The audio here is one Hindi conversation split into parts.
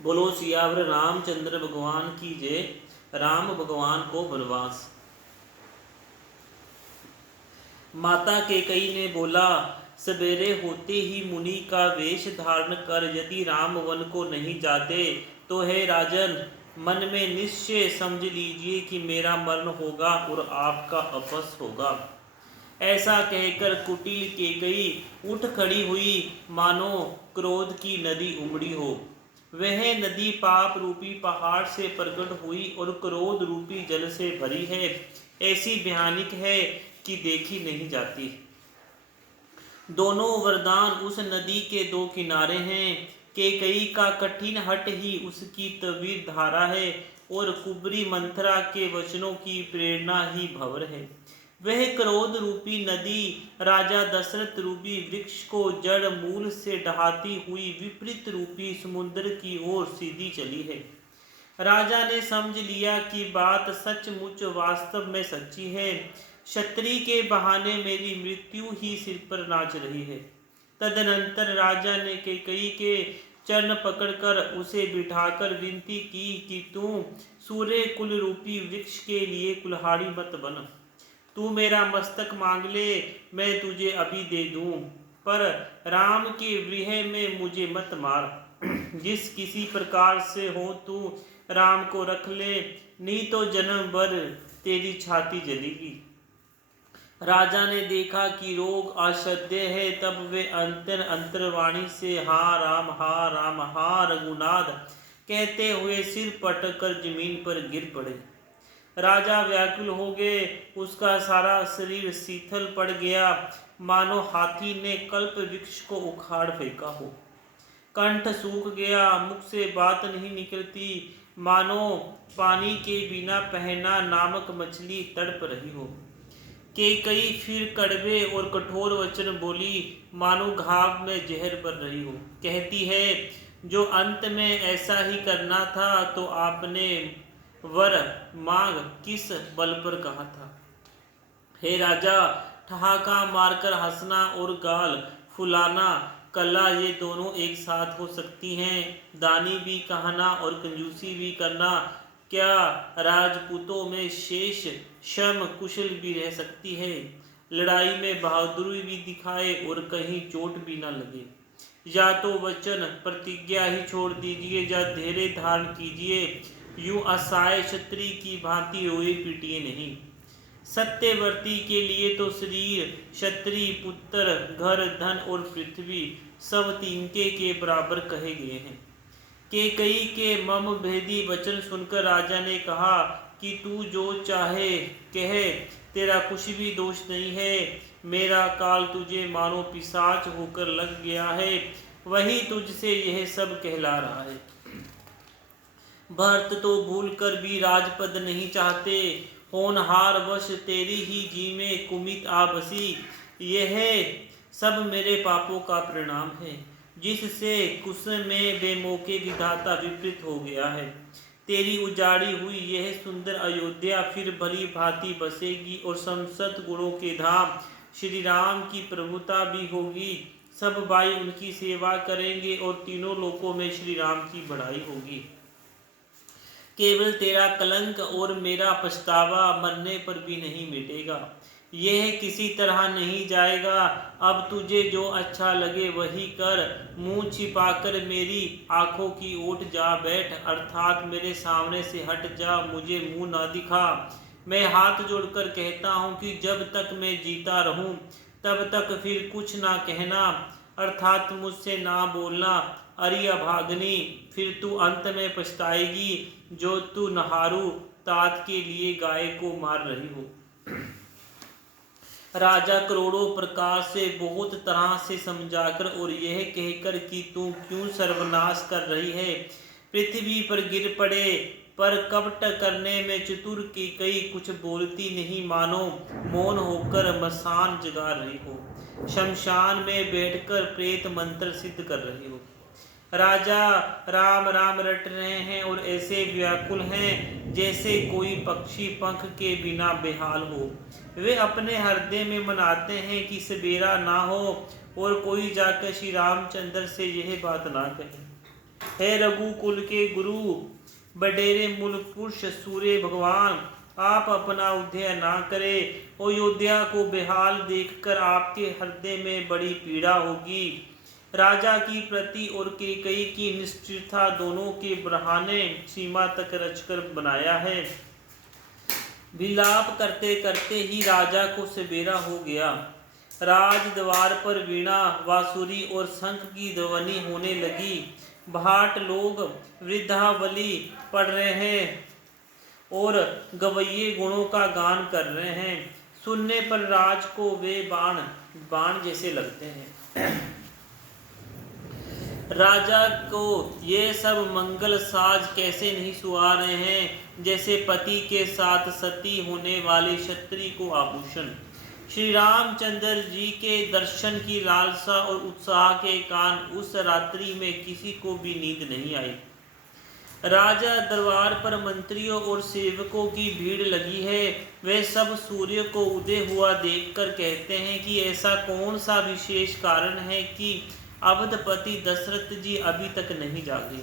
बोलो सियावर रामचंद्र भगवान की जय। राम भगवान को वनवास। माता केकई ने बोला, सवेरे होते ही मुनि का वेश धारण कर यदि राम वन को नहीं जाते तो हे राजन, मन में निश्चय समझ लीजिए कि मेरा मरण होगा और आपका अपस होगा। ऐसा कहकर कुटिल केकई उठ खड़ी हुई, मानो क्रोध की नदी उमड़ी हो। वह नदी पाप रूपी पहाड़ से प्रकट हुई और क्रोध रूपी जल से भरी है। ऐसी भयानक है कि देखी नहीं जाती। दोनों वरदान उस नदी के दो किनारे हैं। केकई का कठिन हट ही उसकी तवीर धारा है और कुबरी मंथरा के वचनों की प्रेरणा ही भंवर है। वह क्रोध रूपी नदी राजा दशरथ रूपी वृक्ष को जड़ मूल से डहाती हुई विपरीत रूपी समुद्र की ओर सीधी चली है। राजा ने समझ लिया कि बात सचमुच वास्तव में सच्ची है। क्षत्रिय के बहाने मेरी मृत्यु ही सिर पर नाच रही है। तदनंतर राजा ने कैकेयी के चरण पकड़कर उसे बिठाकर विनती की कि तू सूर्य कुल रूपी वृक्ष के लिए कुल्हाड़ी मत बन। तू मेरा मस्तक मांग ले, मैं तुझे अभी दे दूं, पर राम के गृह में मुझे मत मार। जिस किसी प्रकार से हो तू राम को रख ले, नहीं तो जन्म भर तेरी छाती जलेगी। राजा ने देखा कि रोग असाध्य है, तब वे अंतर्वाणी से हा राम हा रघुनाथ कहते हुए सिर पटकर जमीन पर गिर पड़े। राजा व्याकुल हो गए, उसका सारा शरीर शीतल पड़ गया, मानो हाथी ने कल्प वृक्ष को उखाड़ फेंका हो। कंठ सूख गया, मुख से बात नहीं निकलती, मानो पानी के बिना पहना नामक मछली तड़प रही हो। केकई फिर कड़वे और कठोर वचन बोली, मानो घाव में जहर भर रही हो। कहती है, जो अंत में ऐसा ही करना था तो आपने वर मांग किस बल पर कहा था। हे राजा, ठहाका मारकर हंसना और गाल फुलाना कला ये दोनों एक साथ हो सकती हैं। दानी भी कहना और कंजूसी भी करना क्या राजपूतों में शेष शम कुशल भी रह सकती है। लड़ाई में बहादुरी भी दिखाए और कहीं चोट भी न लगे। या तो वचन प्रतिज्ञा ही छोड़ दीजिए या धैर्य धारण कीजिए। यूं असहाय क्षत्रिय की भांति रोए पीटिए नहीं। सत्यवर्ती के लिए तो शरीर, क्षत्रिय, पुत्र, घर, धन और पृथ्वी सब तिनके के बराबर कहे गए हैं। केकई के मम भेदी वचन सुनकर राजा ने कहा कि तू जो चाहे कह, तेरा कुछ भी दोष नहीं है। मेरा काल तुझे मानो पिशाच होकर लग गया है, वही तुझसे यह सब कहला रहा है। भरत तो भूल कर भी राजपद नहीं चाहते, होनहार वश तेरी ही जी में कुमित आ बसी। यह सब मेरे पापों का परिणाम है, जिससे कुश में बेमौके विधाता विपरीत हो गया है। तेरी उजाड़ी हुई यह सुंदर अयोध्या फिर भली भांति बसेगी और संसत गुणों के धाम श्री राम की प्रभुता भी होगी। सब भाई उनकी सेवा करेंगे और तीनों लोकों में श्री राम की बढ़ाई होगी। केवल तेरा कलंक और मेरा पछतावा मरने पर भी नहीं मिटेगा। यह किसी तरह नहीं जाएगा। अब तुझे जो अच्छा लगे वही कर। मुंह छिपाकर मेरी आंखों की ओट जा बैठ, अर्थात मेरे सामने से हट जा, मुझे मुंह ना दिखा। मैं हाथ जोड़कर कहता हूँ कि जब तक मैं जीता रहूँ तब तक फिर कुछ ना कहना, अर्थात मुझसे ना बोलना। अरे अभागनी, फिर तू अंत में पछताएगी जो तू नहारू तात के लिए गाय को मार रही हो। राजा करोड़ों प्रकार से बहुत तरह से समझाकर और यह कहकर कि तू क्यों सर्वनाश कर रही है, पृथ्वी पर गिर पड़े, पर कपट करने में चतुर की कई कुछ बोलती नहीं, मानो मौन होकर मसान जगा रही हो, शमशान में बैठकर प्रेत मंत्र सिद्ध कर रही हो। राजा राम राम रट रहे हैं और ऐसे व्याकुल हैं जैसे कोई पक्षी पंख के बिना बेहाल हो। वे अपने हृदय में मनाते हैं कि सवेरा ना हो और कोई जाकर श्री रामचंद्र से यह बात ना कहे। हे रघुकुल के गुरु, बडेरे मूल पुरुष सूर्य भगवान, आप अपना उद्धार ना करें। अयोध्या को बेहाल देखकर आपके हृदय में बड़ी पीड़ा होगी। राजा की प्रति और कैकेयी की निष्ठुरता दोनों के बहाने सीमा तक रचकर बनाया है। विलाप करते करते ही राजा को सवेरा हो गया। राज द्वार पर वीणा, बांसुरी और शंख की ध्वनि होने लगी। भाट लोग वृद्धावली पढ़ रहे हैं और गवैये गुणों का गान कर रहे हैं। सुनने पर राज को वे बाण जैसे लगते हैं। राजा को ये सब मंगल साज कैसे नहीं सुहा रहे हैं, जैसे पति के साथ सती होने वाले क्षत्रिय को आभूषण। श्री रामचंद्र जी के दर्शन की लालसा और उत्साह के कारण उस रात्रि में किसी को भी नींद नहीं आई। राजा दरबार पर मंत्रियों और सेवकों की भीड़ लगी है। वे सब सूर्य को उदय हुआ देखकर कहते हैं कि ऐसा कौन सा विशेष कारण है कि अवधपति दशरथ जी अभी तक नहीं जागे।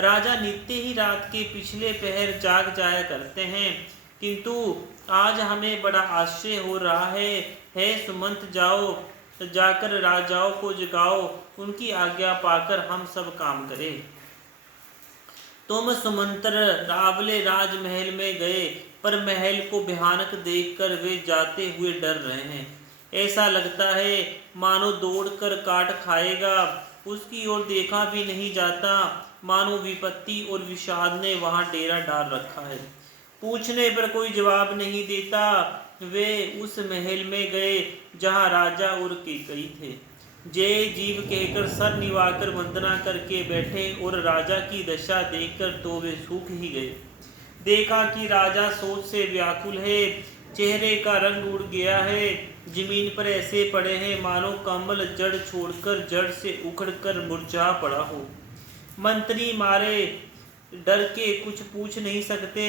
राजा नित्य ही रात के पिछले पहर जाग जाया करते हैं, किंतु आज हमें बड़ा आश्चर्य हो रहा है। हे सुमंत, जाकर राजाओं को जगाओ, उनकी आज्ञा पाकर हम सब काम करें। तुम सुमंत्र रावले राजमहल में गए, पर महल को भयानक देखकर वे जाते हुए डर रहे हैं। ऐसा लगता है मानो दौड़कर काट खाएगा। उसकी ओर देखा भी नहीं जाता, मानो विपत्ति और विषाद ने वहां डेरा डाल रखा है। पूछने पर कोई जवाब नहीं देता। वे उस महल में गए जहां राजा और कैकेयी थे। जय जीव कहकर सर निवाकर वंदना करके बैठे और राजा की दशा देखकर तो वे सूख ही गए। देखा कि राजा सोच से व्याकुल है, चेहरे का रंग उड़ गया है, जमीन पर ऐसे पड़े हैं मानो कमल जड़ छोड़कर जड़ से उखड़कर मुरझा पड़ा हो। मंत्री मारे डर के कुछ पूछ नहीं सकते।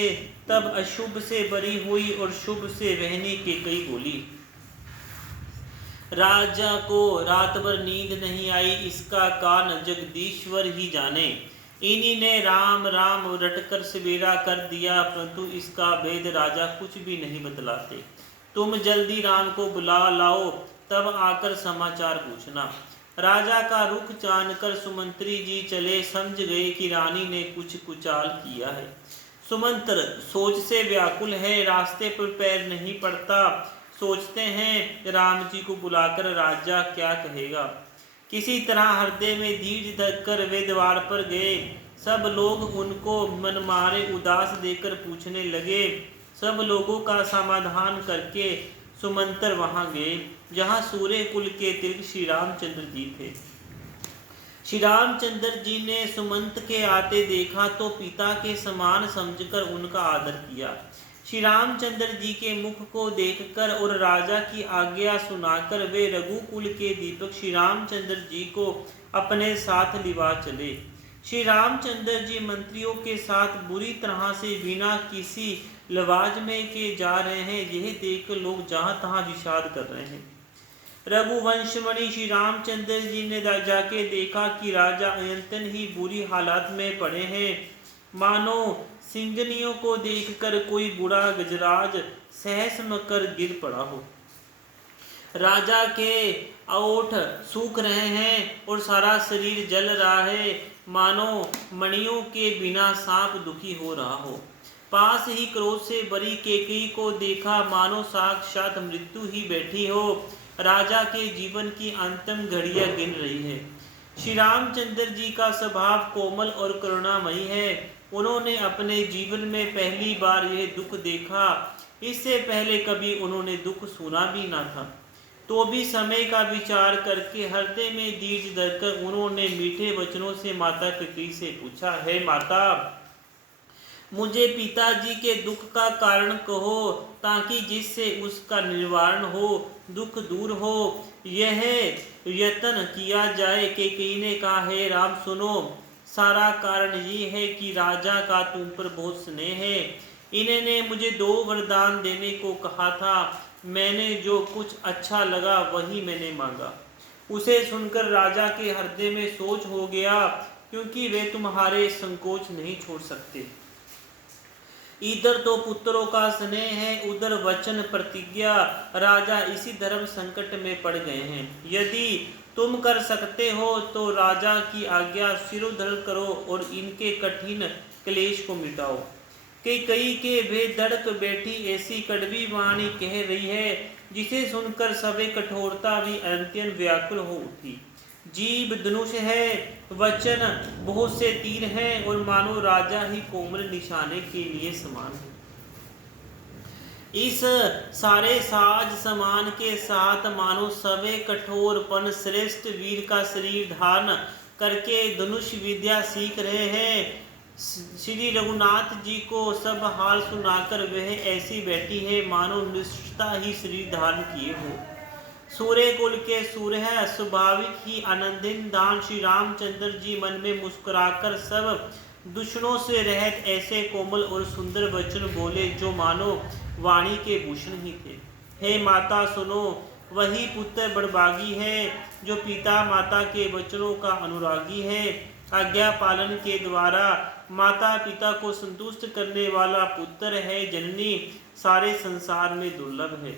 तब अशुभ से बरी हुई और शुभ से बहनी कैकेयी बोली, राजा को रात भर नींद नहीं आई, इसका कारण जगदीश्वर ही जाने। इन्हीं ने राम राम रटकर सवेरा कर दिया, परंतु इसका भेद राजा कुछ भी नहीं बतलाते। तुम जल्दी राम को बुला लाओ, तब आकर समाचार पूछना। राजा का रुख जानकर सुमंत्री जी चले, समझ गए कि रानी ने कुछ कुचाल किया है। सुमंत्र सोच से व्याकुल है, रास्ते पर पैर नहीं पड़ता। सोचते हैं राम जी को बुलाकर राजा क्या कहेगा। किसी तरह हृदय में धीरज धरकर वे द्वार पर गए। सब लोग उनको मनमारे उदास देकर पूछने लगे। सब लोगों का समाधान करके सुमंत्र वहां गए जहां सूर्य कुल के तिलक श्री रामचंद्र जी थे। श्री रामचंद्र जी ने सुमंत के आते देखा तो पिता के समान समझकर उनका आदर किया। श्री रामचंद्र जी के मुख को देखकर और राजा की आज्ञा सुनाकर वे रघुकुल के दीपक श्री रामचंद्र जी को अपने साथ लिवा चले। श्री रामचंद्र जी मंत्रियों के साथ बुरी तरह से बिना किसी लवाज में के जा रहे हैं। यह देख लोग जहां तहां विषाद कर रहे हैं। रघुवंशमणि श्री रामचंद्र जी ने जाके देखा कि राजा अत्यंत ही बुरी हालत में पड़े हैं, मानो सिंगनियों को देखकर कोई बूढ़ा गजराज सहस कर गिर पड़ा हो। राजा के ओठ सूख रहे हैं और सारा शरीर जल रहा है, मानो मणियों के बिना सांप दुखी हो रहा हो। पास ही क्रोध से बरी कैकेयी को देखा, मानो साक्षात मृत्यु ही बैठी हो, राजा के जीवन की अंतिम घड़ियां गिन रही है। श्री रामचंद्र जी का स्वभाव कोमल और करुणामयी है। उन्होंने अपने जीवन में पहली बार यह दुख देखा। इससे पहले कभी उन्होंने दुख सुना भी ना था। तो भी समय का विचार करके हृदय में धीरज धरकर उन्होंने मीठे वचनों से माता कैकेयी से पूछा, हे माता, मुझे पिताजी के दुख का कारण कहो, ताकि जिससे उसका निवारण हो, दुख दूर हो, यह यत्न किया जाए। कैकेयी ने कहा, हे राम सुनो, सारा कारण ये है कि राजा का तुम पर बहुत स्नेह है। इन्होंने मुझे 2 वरदान देने को कहा था। मैंने जो कुछ अच्छा लगा वही मैंने मांगा। उसे सुनकर राजा के हृदय में सोच हो गया क्योंकि वे तुम्हारे संकोच नहीं छोड़ सकते। इधर तो पुत्रों का स्नेह है, उधर वचन प्रतिज्ञा। राजा इसी धर्म संकट में पड़ गए हैं। यदि तुम कर सकते हो तो राजा की आज्ञा शिरोधर करो और इनके कठिन क्लेश को मिटाओ। कई के बेधड़क बैठी ऐसी कड़वी वाणी कह रही है, जिसे सुनकर सभी कठोरता भी अत्यंत व्याकुल हो उठी। जीभ धनुष है, वचन बहुत से तीर हैं, और मानो राजा ही कोमल निशाने के लिए समान है। इस सारे साज समान के साथ मानो सवे कठोरपन श्रेष्ठ वीर का शरीर धारण करके धनुष विद्या सीख रहे हैं। श्री रघुनाथ जी को सब हाल सुनाकर वह ऐसी बैठी है मानो निष्ठा ही शरीर धारण किए हो। सूर्य कुल के सूर्य है, स्वाभाविक ही आनंदित दान श्री रामचंद्र जी मन में मुस्कुराकर सब दुश्मनों से रहत ऐसे कोमल और सुंदर वचन बोले जो मानो वाणी के भूषण ही थे। हे माता सुनो, वही पुत्र बड़भागी है जो पिता माता के वचनों का अनुरागी है। आज्ञा पालन के द्वारा माता पिता को संतुष्ट करने वाला पुत्र है जननी, सारे संसार में दुर्लभ है।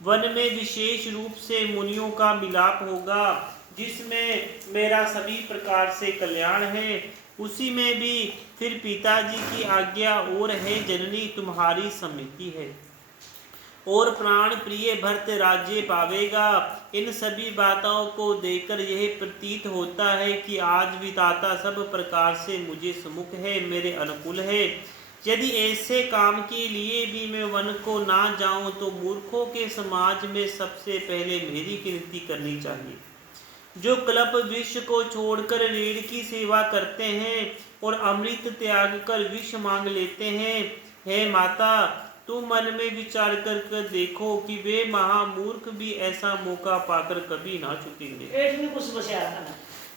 वन में विशेष रूप से मुनियों का मिलाप होगा, जिसमें मेरा सभी प्रकार से कल्याण है। उसी में भी फिर पिताजी की आज्ञा और है जननी तुम्हारी सम्मति है, और प्राण प्रिय भरत राज्य पावेगा। इन सभी बातों को देखकर यह प्रतीत होता है कि आज विधाता सब प्रकार से मुझे सम्मुख है, मेरे अनुकूल है। यदि ऐसे काम के लिए भी मैं वन को ना जाऊं तो मूर्खों के समाज में सबसे पहले मेरी गिनती करनी चाहिए। जो कल्प विष को छोड़कर रीढ़ की सेवा करते हैं और अमृत त्याग कर विष मांग लेते हैं। हे माता, तुम मन में विचार कर देखो कि वे महामूर्ख भी ऐसा मौका पाकर कभी ना चुकेंगे।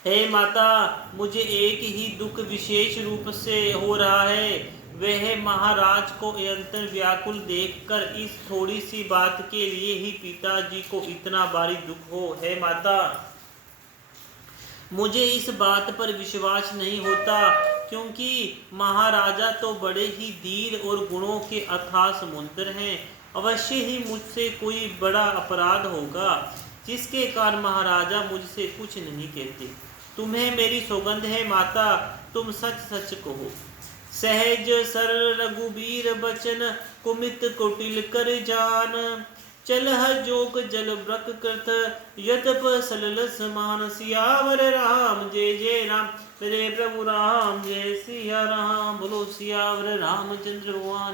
हे माता, मुझे एक ही दुख विशेष रूप से हो रहा है। वह महाराज को निरंतर व्याकुल देखकर इस थोड़ी सी बात के लिए ही पिताजी को इतना भारी दुख हो। हे माता, मुझे इस बात पर विश्वास नहीं होता, क्योंकि महाराजा तो बड़े ही धीर और गुणों के अथाह समुद्र हैं। अवश्य ही मुझसे कोई बड़ा अपराध होगा, जिसके कारण महाराजा मुझसे कुछ नहीं कहते। तुम्हें मेरी सौगंध है माता, तुम सच सच कहो। सहज सरल रघुबीर बचन, कुमित कुटिल कर जान। चलह जोक जल ब्रक कृत, यतप सलल समान। सियावर राम जय जय राम, मेरे प्रभु राम जय सिया राम। बोलो सियावर रामचंद्र भगवान।